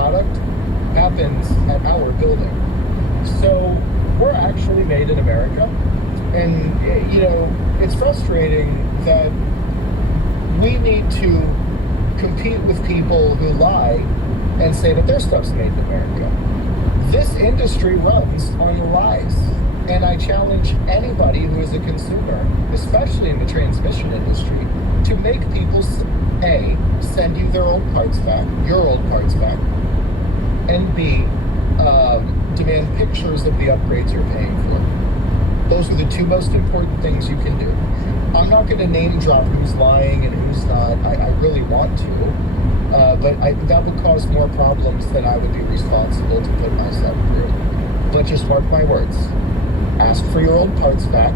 product happens at our building. So we're actually made in America. And, it's frustrating that we need to compete with people who lie and say that their stuff's made in America. This industry runs on lies. And I challenge anybody who is a consumer, especially in the transmission industry, to make people, A, send you their old parts back, your old parts back, and B, demand pictures of the upgrades you're paying for. Those are the two most important things you can do. I'm not going to name drop who's lying and who's not. I really want to, but that would cause more problems than I would be responsible to put myself through. But just mark my words. Ask for your old parts back.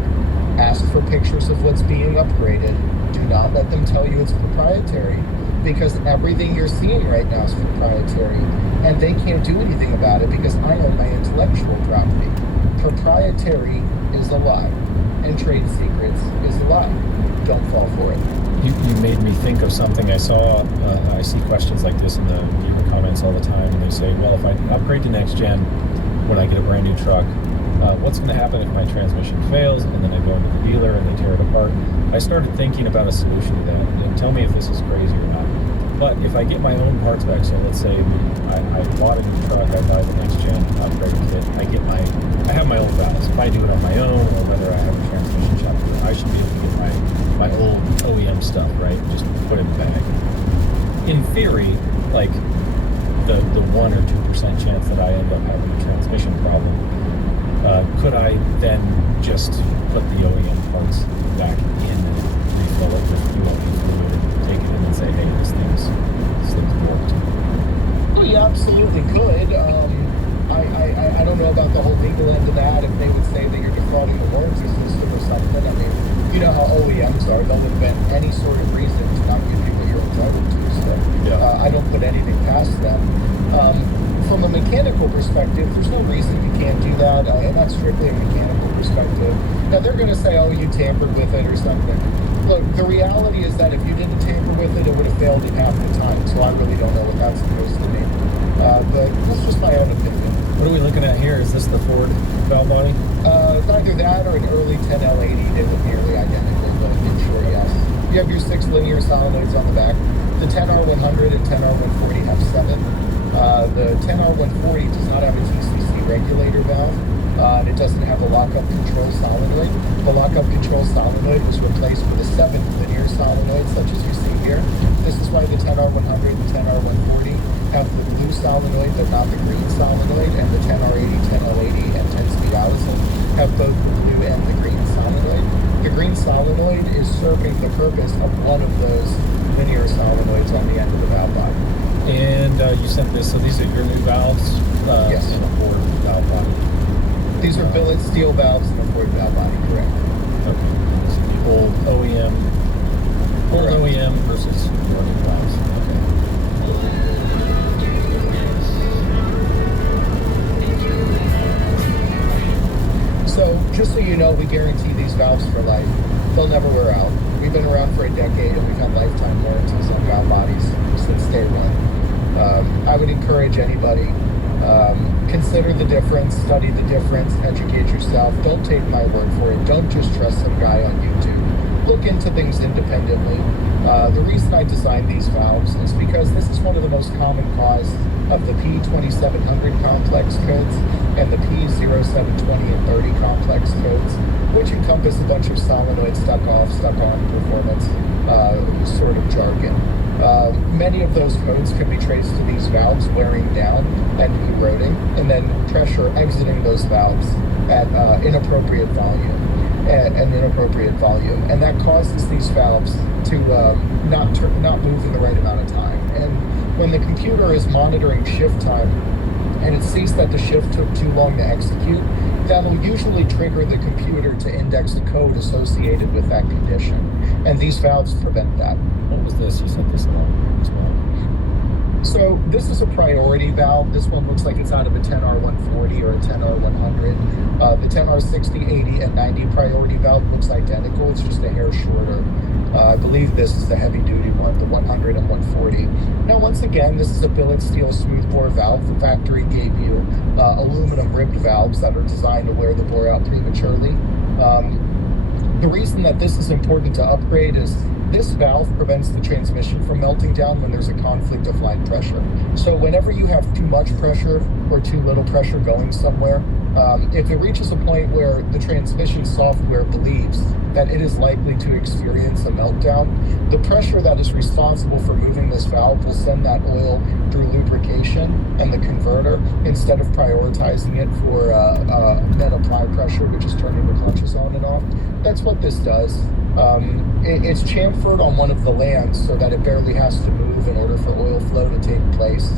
Ask for pictures of what's being upgraded. Do not let them tell you it's proprietary, because everything you're seeing right now is proprietary, and they can't do anything about it because I own my intellectual property. Proprietary is a lie, and trade secrets is a lie. Don't fall for it. You made me think of something I saw. I see questions like this in the comments all the time, and they say, well, if I upgrade to next gen when I get a brand new truck, what's going to happen if my transmission fails and then I go into the dealer and they tear it apart? I started thinking about a solution to that, and tell me if this is crazy or not. But if I get my own parts back, so let's say I bought a new truck, I buy the next gen upgrade kit, I have my old valves. If I do it on my own, or whether I have a transmission shop, I should be able to get my old OEM stuff, right? Just put it in the bag. In theory, like the 1 or 2% chance that I end up having a transmission problem, could I then just put the OEM parts back in and refill it with fuel fluid and take it in and say, hey, this thing's warped? Well, you absolutely could. I don't know about the whole legal end of that, if they would say that you're defrauding the warranty system or something. I mean, you know how OEMs are. They'll invent any sort of reason to not give you what you're entitled to. So yeah. I don't put anything past them. From a mechanical perspective, there's no reason you can't do that, and that's strictly a mechanical perspective. Now, they're going to say, oh, you tampered with it or something. Look, the reality is that if you didn't tamper with it, it would have failed in half the time, so I really don't know what that's supposed to mean. But that's just my own opinion. What are we looking at here? Is this the Ford valve body? Either that or an early 10L80. They look nearly identical, but in short, yes. You have your 6 linear solenoids on the back. The 10R100 and 10R140 have 7. The 10R140 does not have a TCC regulator valve, and it doesn't have a lockup control solenoid. The lockup control solenoid was replaced with a 7 linear solenoid, such as you see here. This is why the 10R100 and 10R140 have the blue solenoid, but not the green solenoid, and the 10R80, 10L80, and 10-speed Allison have both the blue and the green solenoid. The green solenoid is serving the purpose of one of those linear solenoids on the end of the valve body. And you sent this, so these are your new valves? Yes. In a Ford valve body. These are billet steel valves in a Ford valve body, correct. Okay. So the old OEM versus your new valves. Okay. So, just so you know, we guarantee these valves for life. They'll never wear out. We've been around for a decade, and we've had lifetime warranties on valve bodies since day one. I would encourage anybody, consider the difference, study the difference, educate yourself. Don't take my word for it. Don't just trust some guy on YouTube. Look into things independently. The reason I designed these valves is because this is one of the most common cause of the P2700 complex codes and the P0720 and 30 complex codes, which encompass a bunch of solenoid stuck off, stuck on performance sort of jargon. Many of those codes can be traced to these valves wearing down and eroding, and then pressure exiting those valves at inappropriate volume. And that causes these valves to not move in the right amount of time. And when the computer is monitoring shift time and it sees that the shift took too long to execute, that'll usually trigger the computer to index a code associated with that condition. And these valves prevent that. What was this? You sent this along as well. So this is a priority valve. This one looks like it's out of a 10R140 or a 10R100. The 10R60, 80, and 90 priority valve looks identical. It's just a hair shorter. I believe this is the heavy duty one, the 100 and 140. Now, once again, this is a billet steel smooth bore valve. The factory gave you aluminum ribbed valves that are designed to wear the bore out prematurely. The reason that this is important to upgrade is this valve prevents the transmission from melting down when there's a conflict of line pressure. So whenever you have too much pressure or too little pressure going somewhere, if it reaches a point where the transmission software believes that it is likely to experience a meltdown, the pressure that is responsible for moving this valve will send that oil through lubrication and the converter instead of prioritizing it for net apply pressure, which is turning the clutches on and off. That's what this does. It's chamfered on one of the lands so that it barely has to move in order for oil flow to take place.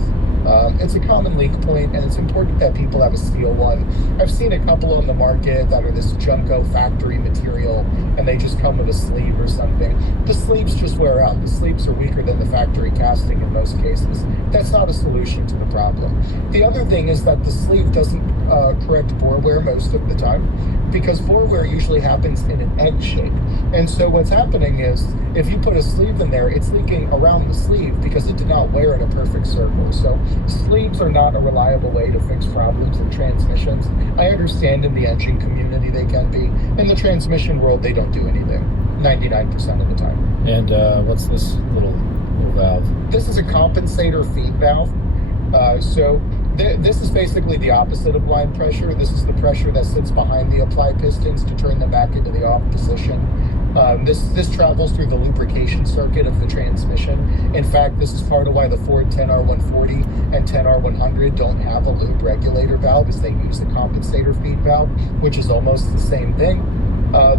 It's a common leak point, and it's important that people have a steel one. I've seen a couple on the market that are this Junko factory material, and they just come with a sleeve or something. The sleeves just wear out. The sleeves are weaker than the factory casting in most cases. That's not a solution to the problem. The other thing is that the sleeve doesn't correct bore wear most of the time, because bore wear usually happens in an egg shape. And so what's happening is, if you put a sleeve in there, it's leaking around the sleeve because it did not wear in a perfect circle. So sleeves are not a reliable way to fix problems in transmissions. I understand in the engine community they can be. In the transmission world, they don't do anything 99% of the time. And what's this little valve? This is a compensator feed valve. This is basically the opposite of line pressure. This is the pressure that sits behind the apply pistons to turn them back into the off position. This travels through the lubrication circuit of the transmission. In fact, this is part of why the Ford 10R140 and 10R100 don't have a lube regulator valve, is they use the compensator feed valve, which is almost the same thing.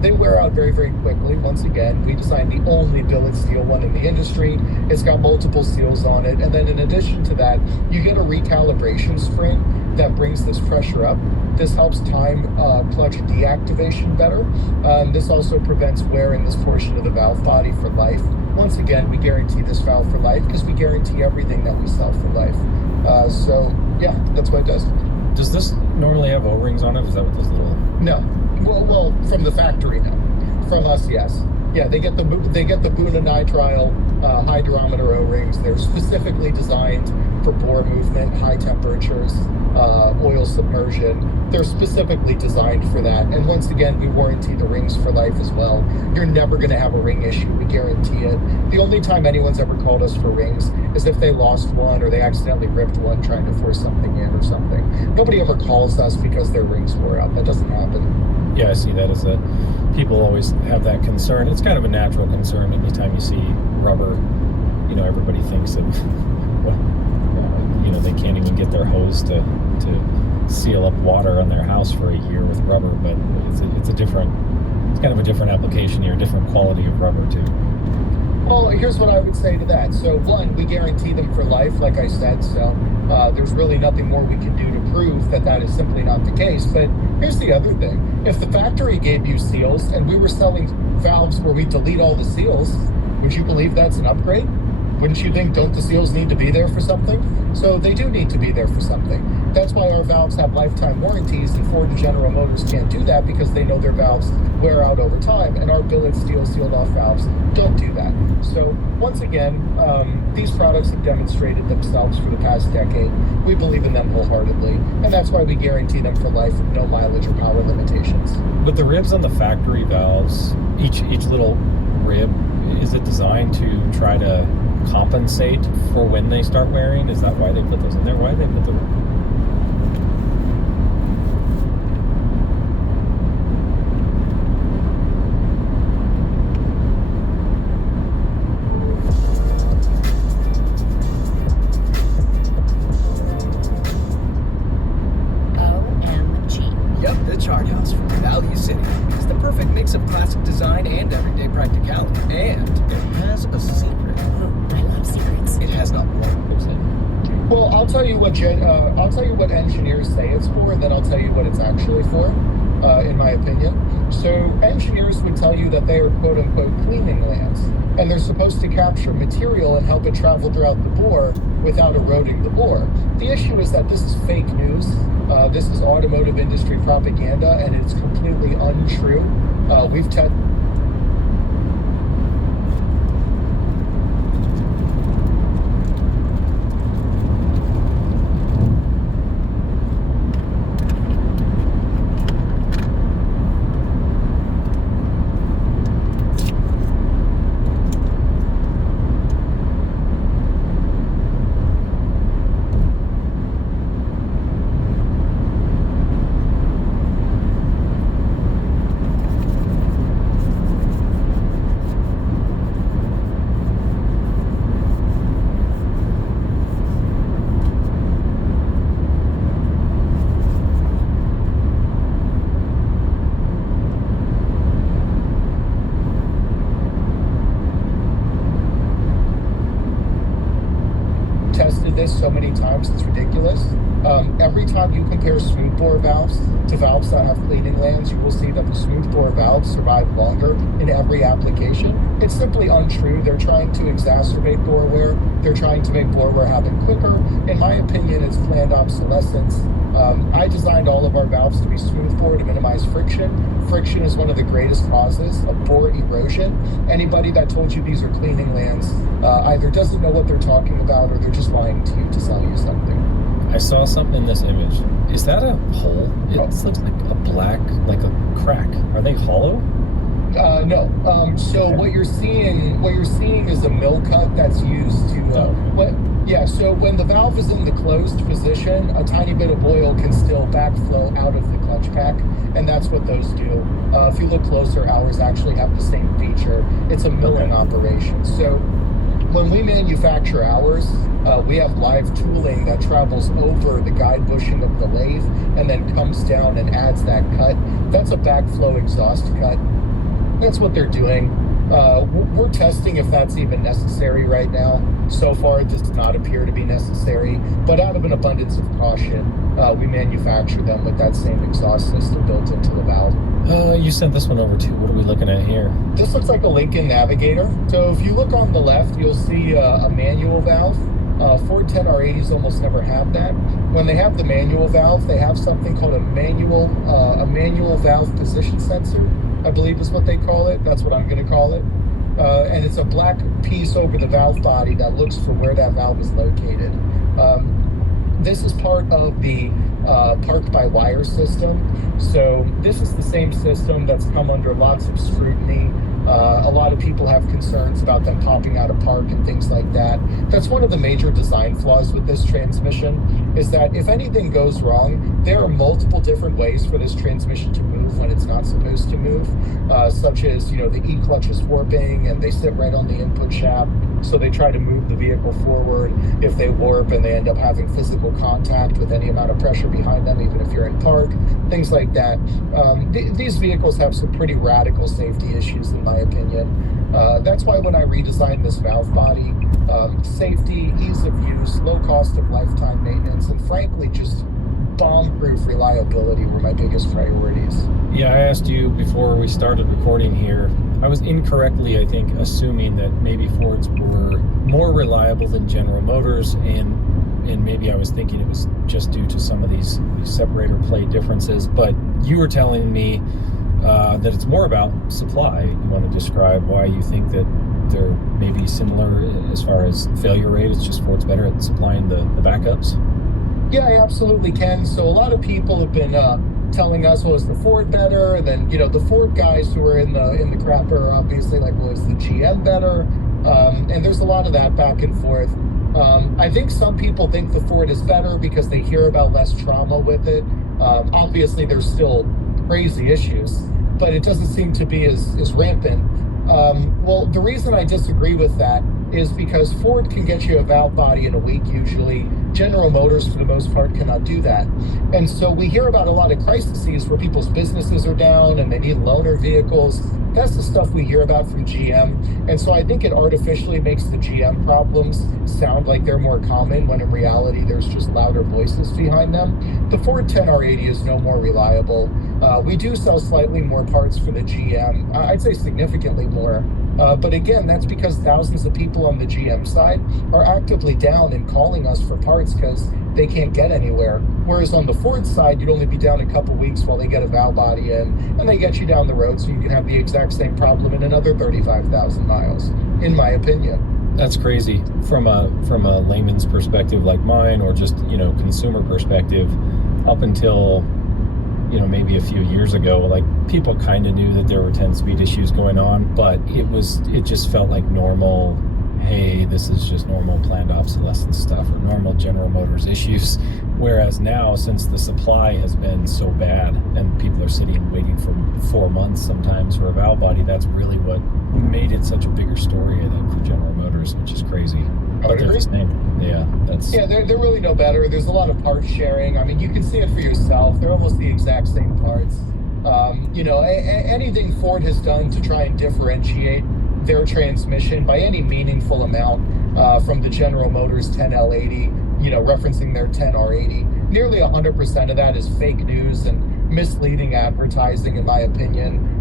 They wear out very, very quickly. Once again, we designed the only billet steel one in the industry. It's got multiple seals on it. And then in addition to that, you get a recalibration spring that brings this pressure up. This helps time clutch deactivation better. This also prevents wear in this portion of the valve body for life. Once again, we guarantee this valve for life because we guarantee everything that we sell for life. So yeah, that's what it does. Does this normally have O-rings on it? Is that what this little... No. Well, from the factory, no. From us, yes. Yeah, they get the Buna nitrile hydrometer O-rings. They're specifically designed for bore movement, high temperatures, oil submersion. They're specifically designed for that. And once again, we warranty the rings for life as well. You're never going to have a ring issue. We guarantee it. The only time anyone's ever called us for rings is if they lost one or they accidentally ripped one trying to force something in or something. Nobody ever calls us because their rings wore out. That doesn't happen. Yeah, I see that as a... People always have that concern. It's kind of a natural concern anytime you see rubber. You know, everybody thinks of, they can't even get their hose to seal up water on their house for a year with rubber, but it's kind of a different application here, a different quality of rubber too. Well, here's what I would say to that. So one, we guarantee them for life, like I said, so there's really nothing more we can do to prove that that is simply not the case. But here's the other thing. If the factory gave you seals and we were selling valves where we delete all the seals, would you believe that's an upgrade? Wouldn't you think, don't the seals need to be there for something? So they do need to be there for something. That's why our valves have lifetime warranties, and Ford and General Motors can't do that because they know their valves wear out over time, and our billet steel sealed off valves don't do that. So once again, these products have demonstrated themselves for the past decade. We believe in them wholeheartedly, and that's why we guarantee them for life with no mileage or power limitations. But the ribs on the factory valves, each little rib, is it designed to try to compensate for when they start wearing? Is that why they put those in there? Why did they put them? Yep, the chart house from Value City. It's the perfect mix of classic design and everyday practicality. And it has a secret. Oh, I love secrets. It has not one. Well, I'll tell you what engineers say it's for, and then I'll tell you what it's actually for, in my opinion. So engineers would tell you that they are quote unquote cleaning lands, and they're supposed to capture material and help it travel throughout the bore without eroding the bore. The issue is that this is fake news. This is automotive industry propaganda, and it's completely untrue. ridiculous. Every time you compare smoothbore valves to valves that have cleaning lands, you will see that the smoothbore valves survive longer in every application. It's simply untrue. They're trying to exacerbate bore wear. They're trying to make bore wear happen quicker. In my opinion, it's planned obsolescence. I designed all of our valves to be smoothbore to minimize friction. Friction is one of the greatest causes of bore erosion. Anybody that told you these are cleaning lands either doesn't know what they're talking about or they're just lying to you to sell you something. I saw something in this image. Is that a hole? It looks like a black, like a crack. Are they hollow? No. So Okay. what you're seeing is a mill cut that's used to yeah, so when the valve is in the closed position, a tiny bit of oil can still backflow out of the clutch pack, and that's what those do. If you look closer, ours actually have the same feature. It's a milling operation. So when we manufacture ours, we have live tooling that travels over the guide bushing of the lathe and then comes down and adds that cut. That's a backflow exhaust cut. That's what they're doing. We're testing if that's even necessary right now. So far, it does not appear to be necessary, but out of an abundance of caution, we manufacture them with that same exhaust system built into the valve. You sent this one over too. What are we looking at here? This looks like a Lincoln Navigator. So if you look on the left, you'll see a manual valve. Ford 10R80s almost never have that. When they have the manual valve, they have something called a manual valve position sensor, I believe is what they call it. That's what I'm going to call it. And it's a black piece over the valve body that looks for where that valve is located. This is part of the park by wire system. So this is the same system that's come under lots of scrutiny. A lot of people have concerns about them popping out of park and things like that. That's one of the major design flaws with this transmission, is that if anything goes wrong, there are multiple different ways for this transmission to move when it's not supposed to move, such as, the E-clutch is warping and they sit right on the input shaft, so they try to move the vehicle forward. If they warp and they end up having physical contact with any amount of pressure behind them, even if you're in park, things like that. These vehicles have some pretty radical safety issues, in my opinion. That's why when I redesigned this valve body, safety, ease of use, low cost of lifetime maintenance, and frankly, just bomb-proof reliability were my biggest priorities. Yeah, I asked you before we started recording here. I was incorrectly, I think, assuming that maybe Fords were more reliable than General Motors, and maybe I was thinking it was just due to some of these separator plate differences. But you were telling me that it's more about supply. You want to describe why you think that they're maybe similar as far as failure rate? It's just Ford's better at supplying the backups? Yeah, I absolutely can. So a lot of people have been telling us, well, is the Ford better? And then, the Ford guys who are in the crapper are obviously like, well, is the GM better? And there's a lot of that back and forth. I think some people think the Ford is better because they hear about less trauma with it. Obviously, there's still crazy issues, but it doesn't seem to be as rampant. Well, the reason I disagree with that is because Ford can get you a valve body in a week usually. General Motors, for the most part, cannot do that. And so we hear about a lot of crises where people's businesses are down and they need loaner vehicles. That's the stuff we hear about from GM. And so I think it artificially makes the GM problems sound like they're more common when in reality there's just louder voices behind them. The Ford 10R80 is no more reliable. We do sell slightly more parts for the GM. I'd say significantly more. But again, that's because thousands of people on the GM side are actively down and calling us for parts because they can't get anywhere. Whereas on the Ford side, you'd only be down a couple weeks while they get a valve body in, and they get you down the road so you can have the exact same problem in another 35,000 miles, in my opinion. That's crazy. From a layman's perspective like mine, or just, consumer perspective, up until maybe a few years ago, like, people kind of knew that there were 10-speed issues going on, but it just felt like normal. Hey, this is just normal planned obsolescence stuff or normal General Motors issues. Whereas now, since the supply has been so bad and people are sitting waiting for 4 months sometimes for a valve body, that's really what made it such a bigger story, I think, for General Motors, which is crazy. But they're the same. Yeah, they're really no better. There's a lot of parts sharing. I mean, you can see it for yourself. They're almost the exact same parts. Anything Ford has done to try and differentiate their transmission by any meaningful amount from the General Motors 10L80 referencing their 10R80. Nearly 100% of that is fake news and misleading advertising, in my opinion.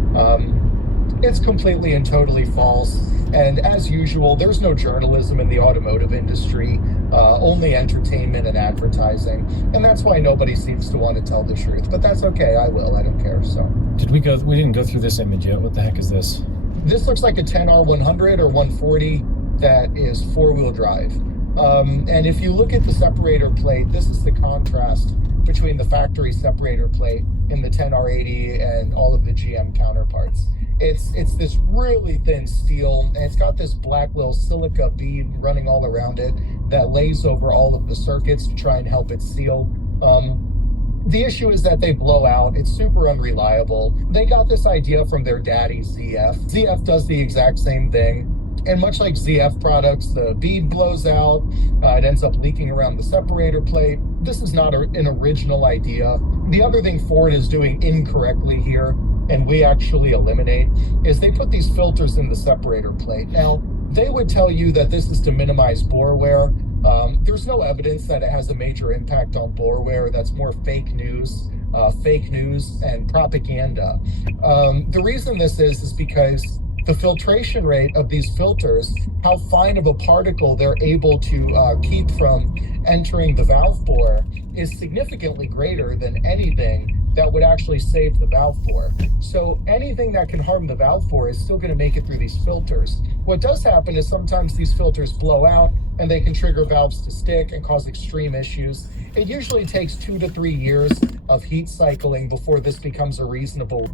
It's completely and totally false. And as usual, there's no journalism in the automotive industry, only entertainment and advertising. And that's why nobody seems to want to tell the truth. But that's okay. I will. I don't care. So we didn't go through this image yet. What the heck is this? this looks like a 10R100 or 140 that is four-wheel drive. And if you look at the separator plate, this is the contrast between the factory separator plate in the 10R80 and all of the GM counterparts. It's this really thin steel, and it's got this black little silica bead running all around it that lays over all of the circuits to try and help it seal. The issue is that they blow out. It's super unreliable. They got this idea from their daddy, ZF. ZF does the exact same thing. And much like ZF products, the bead blows out. It ends up leaking around the separator plate. This is not an original idea. The other thing Ford is doing incorrectly here, and we actually eliminate, is they put these filters in the separator plate. Now, they would tell you that this is to minimize bore wear. There's no evidence that it has a major impact on bore wear. That's more fake news and propaganda. The reason this is because the filtration rate of these filters, how fine of a particle they're able to keep from entering the valve bore, is significantly greater than anything that would actually save the valve bore. So anything that can harm the valve bore is still going to make it through these filters. What does happen is sometimes these filters blow out and they can trigger valves to stick and cause extreme issues. It usually takes 2 to 3 years of heat cycling before this becomes a reasonable